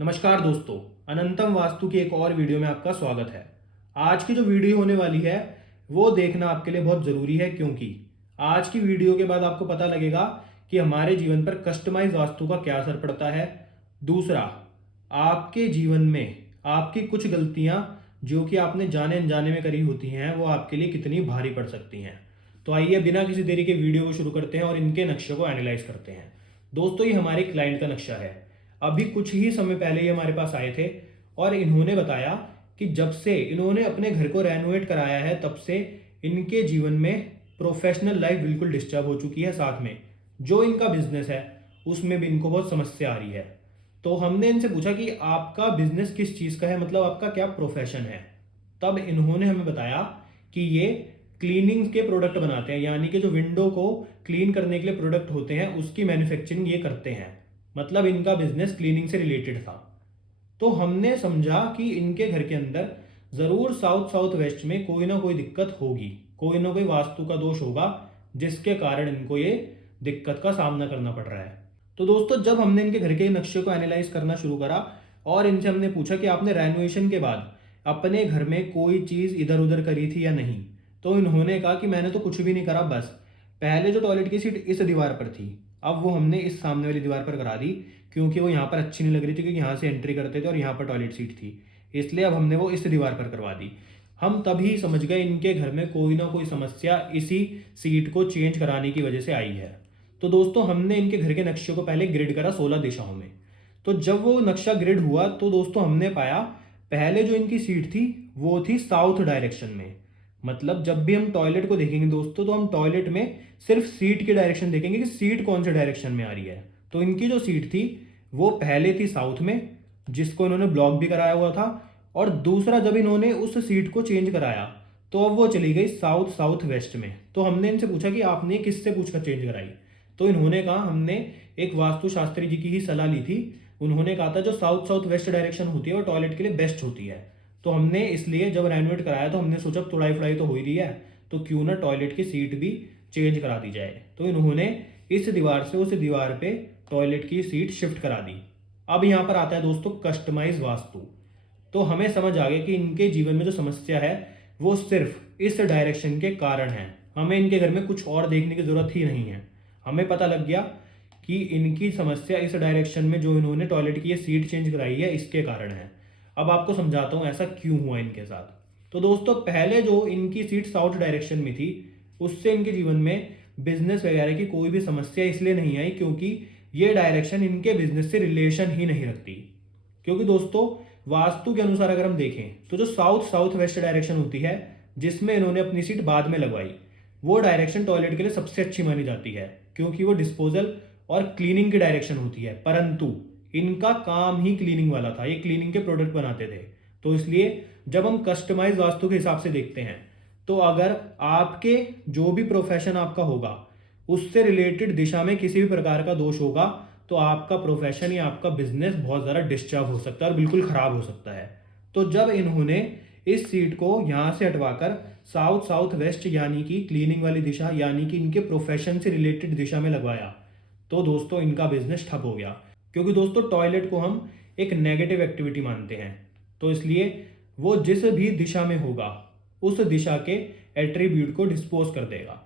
नमस्कार दोस्तों, अनंतम वास्तु की एक और वीडियो में आपका स्वागत है। आज की जो वीडियो होने वाली है वो देखना आपके लिए बहुत ज़रूरी है, क्योंकि आज की वीडियो के बाद आपको पता लगेगा कि हमारे जीवन पर कस्टमाइज वास्तु का क्या असर पड़ता है। दूसरा, आपके जीवन में आपकी कुछ गलतियां जो कि आपने जाने अनजाने में करी होती हैं वो आपके लिए कितनी भारी पड़ सकती हैं। तो आइए बिना किसी देरी के वीडियो को शुरू करते हैं और इनके नक्शे को एनालाइज करते हैं। दोस्तों, ये हमारे क्लाइंट का नक्शा है। अभी कुछ ही समय पहले ये हमारे पास आए थे और इन्होंने बताया कि जब से इन्होंने अपने घर को रेनोवेट कराया है तब से इनके जीवन में प्रोफेशनल लाइफ बिल्कुल डिस्टर्ब हो चुकी है। साथ में जो इनका बिजनेस है उसमें भी इनको बहुत समस्या आ रही है। तो हमने इनसे पूछा कि आपका बिजनेस किस चीज़ का है, मतलब आपका क्या प्रोफेशन है। तब इन्होंने हमें बताया कि ये क्लीनिंग के प्रोडक्ट बनाते हैं, यानी कि जो विंडो को क्लीन करने के लिए प्रोडक्ट होते हैं उसकी मैन्युफैक्चरिंग ये करते हैं। मतलब इनका बिजनेस क्लीनिंग से रिलेटेड था। तो हमने समझा कि इनके घर के अंदर ज़रूर साउथ साउथ वेस्ट में कोई ना कोई दिक्कत होगी, कोई ना कोई वास्तु का दोष होगा जिसके कारण इनको ये दिक्कत का सामना करना पड़ रहा है। तो दोस्तों, जब हमने इनके घर के नक्शे को एनालाइज करना शुरू करा और इनसे हमने पूछा कि आपने रेनोवेशन के बाद अपने घर में कोई चीज़ इधर उधर करी थी या नहीं, तो इन्होंने कहा कि मैंने तो कुछ भी नहीं करा, बस पहले जो टॉयलेट की सीट इस दीवार पर थी अब वो हमने इस सामने वाली दीवार पर करा दी, क्योंकि वो यहाँ पर अच्छी नहीं लग रही थी, क्योंकि यहाँ से एंट्री करते थे और यहाँ पर टॉयलेट सीट थी, इसलिए अब हमने वो इस दीवार पर करवा दी। हम तभी समझ गए इनके घर में कोई ना कोई समस्या इसी सीट को चेंज कराने की वजह से आई है। तो दोस्तों, हमने इनके घर के नक्शे को पहले ग्रिड करा 16 दिशाओं में। तो जब वो नक्शा ग्रिड हुआ तो दोस्तों हमने पाया पहले जो इनकी सीट थी वो थी साउथ डायरेक्शन में। मतलब जब भी हम टॉयलेट को देखेंगे दोस्तों, तो हम टॉयलेट में सिर्फ सीट की डायरेक्शन देखेंगे कि सीट कौन से डायरेक्शन में आ रही है। तो इनकी जो सीट थी वो पहले थी साउथ में, जिसको इन्होंने ब्लॉक भी कराया हुआ था। और दूसरा, जब इन्होंने उस सीट को चेंज कराया तो अब वो चली गई साउथ साउथ वेस्ट में। तो हमने इनसे पूछा कि आपने किससे पूछकर चेंज कराई। तो इन्होंने कहा हमने एक वास्तुशास्त्री जी की ही सलाह ली थी। उन्होंने कहा था जो साउथ साउथ वेस्ट डायरेक्शन होती है वो टॉयलेट के लिए बेस्ट होती है। तो हमने इसलिए जब रेनोवेट कराया तो हमने सोचा तुड़ाई फुड़ाई तो हो ही रही है, तो क्यों ना टॉयलेट की सीट भी चेंज करा दी जाए। तो इन्होंने इस दीवार से उस दीवार पे टॉयलेट की सीट शिफ्ट करा दी। अब यहाँ पर आता है दोस्तों कस्टमाइज वास्तु। तो हमें समझ आ गया कि इनके जीवन में जो समस्या है वो सिर्फ इस डायरेक्शन के कारण है। हमें इनके घर में कुछ और देखने की जरूरत ही नहीं है। हमें पता लग गया कि इनकी समस्या इस डायरेक्शन में जो इन्होंने टॉयलेट की ये सीट चेंज कराई है इसके कारण है। अब आपको समझाता हूँ ऐसा क्यों हुआ इनके साथ। तो दोस्तों, पहले जो इनकी सीट साउथ डायरेक्शन में थी उससे इनके जीवन में बिजनेस वगैरह की कोई भी समस्या इसलिए नहीं आई क्योंकि ये डायरेक्शन इनके बिजनेस से रिलेशन ही नहीं रखती। क्योंकि दोस्तों, वास्तु के अनुसार अगर हम देखें तो जो साउथ साउथ वेस्ट डायरेक्शन होती है जिसमें इन्होंने अपनी सीट बाद में लगवाई, वो डायरेक्शन टॉयलेट के लिए सबसे अच्छी मानी जाती है, क्योंकि वो डिस्पोजल और क्लीनिंग की डायरेक्शन होती है। परंतु इनका काम ही क्लीनिंग वाला था, ये क्लीनिंग के प्रोडक्ट बनाते थे। तो इसलिए जब हम कस्टमाइज वास्तु के हिसाब से देखते हैं तो अगर आपके जो भी प्रोफेशन आपका होगा उससे रिलेटेड दिशा में किसी भी प्रकार का दोष होगा तो आपका प्रोफेशन या आपका बिजनेस बहुत ज़्यादा डिस्टर्ब हो सकता है और बिल्कुल ख़राब हो सकता है। तो जब इन्होंने इस सीट को यहाँ से हटवाकर साउथ साउथ वेस्ट यानी कि क्लीनिंग वाली दिशा यानी कि इनके प्रोफेशन से रिलेटेड दिशा में लगवाया तो दोस्तों इनका बिजनेस ठप हो गया। क्योंकि दोस्तों, टॉयलेट को हम एक नेगेटिव एक्टिविटी मानते हैं, तो इसलिए वो जिस भी दिशा में होगा उस दिशा के एट्रीब्यूट को डिस्पोज कर देगा।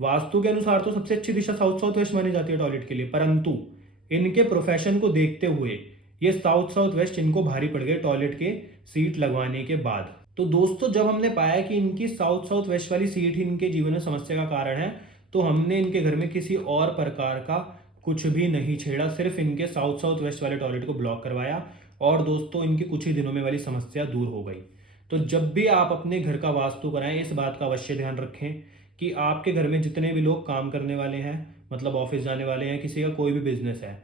वास्तु के अनुसार तो सबसे अच्छी दिशा साउथ साउथ वेस्ट मानी जाती है टॉयलेट के लिए, परंतु इनके प्रोफेशन को देखते हुए ये साउथ साउथ वेस्ट इनको भारी पड़ गए टॉयलेट के सीट लगवाने के बाद। तो दोस्तों, जब हमने पाया कि इनकी साउथ साउथ वेस्ट वाली सीट ही इनके जीवन में समस्या का कारण है तो हमने इनके घर में किसी और प्रकार का कुछ भी नहीं छेड़ा, सिर्फ इनके साउथ साउथ वेस्ट वाले टॉयलेट को ब्लॉक करवाया और दोस्तों इनकी कुछ ही दिनों में वाली समस्या दूर हो गई। तो जब भी आप अपने घर का वास्तु कराएं इस बात का अवश्य ध्यान रखें कि आपके घर में जितने भी लोग काम करने वाले हैं, मतलब ऑफिस जाने वाले हैं, किसी का कोई भी बिजनेस है,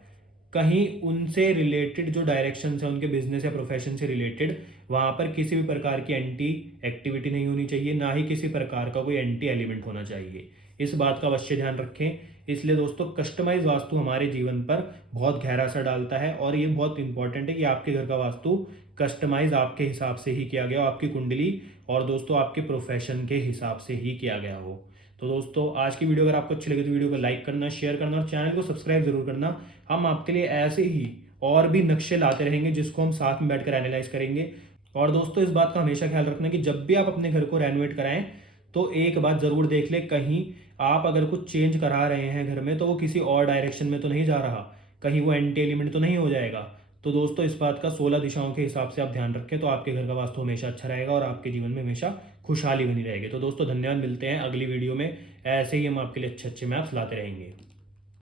कहीं उनसे रिलेटेड जो डायरेक्शन है उनके बिजनेस या प्रोफेशन से रिलेटेड वहाँ पर किसी भी प्रकार की एंटी एक्टिविटी नहीं होनी चाहिए, ना ही किसी प्रकार का कोई एंटी एलिमेंट होना चाहिए। इस बात का अवश्य ध्यान रखें। इसलिए दोस्तों, कस्टमाइज वास्तु हमारे जीवन पर बहुत गहरा असर डालता है और ये बहुत इंपॉर्टेंट है कि आपके घर का वास्तु कस्टमाइज आपके हिसाब से ही किया गया हो, आपकी कुंडली और दोस्तों आपके प्रोफेशन के हिसाब से ही किया गया हो। तो दोस्तों, आज की वीडियो अगर आपको अच्छी लगी तो वीडियो को लाइक करना, शेयर करना और चैनल को सब्सक्राइब जरूर करना। हम आपके लिए ऐसे ही और भी नक्शे लाते रहेंगे जिसको हम साथ में बैठकर एनालाइज करेंगे। और दोस्तों इस बात का हमेशा ख्याल रखना कि जब भी आप अपने घर को रेनोवेट कराएं तो एक बात ज़रूर देख लें, कहीं आप अगर कुछ चेंज करा रहे हैं घर में तो वो किसी और डायरेक्शन में तो नहीं जा रहा, कहीं वो एंटी एलिमेंट तो नहीं हो जाएगा। तो दोस्तों इस बात का 16 दिशाओं के हिसाब से आप ध्यान रखें तो आपके घर का वास्तु हमेशा अच्छा रहेगा और आपके जीवन में हमेशा खुशहाली बनी रहेगी। तो दोस्तों धन्यवाद, मिलते हैं अगली वीडियो में। ऐसे ही हम आपके लिए अच्छे अच्छे मैप्स लाते रहेंगे।